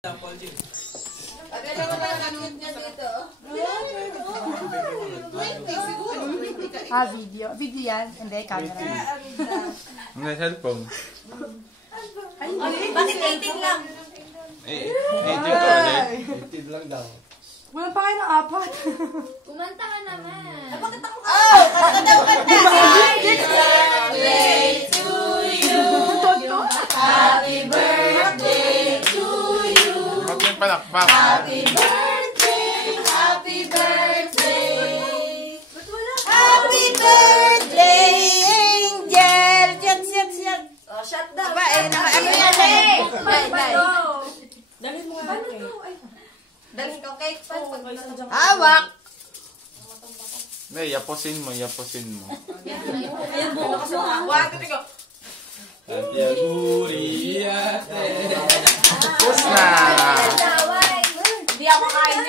Agad mo ba ang niya dito? Video. Video yan. Hindi, camera. May cellphone. Bakit 18 lang? 18 lang daw. Wala pa kayo ng apat. Kumanta ka naman. Bakit ako Kanta daw, kanta! Happy birthday to you! Happy birthday to you! Ba't may palakpak? Happy birthday! Happy birthday! Happy birthday, Angel! Shot! Oh, shot daw! Ano yan eh? Dalhin mo nga cake. Dalhin ko cake pa. Hawak! May, yapusin mo. Ayan, bukas mo. Hawak! Ito ko. Happy Aguri. Tapos na! Hindi ako kain niya.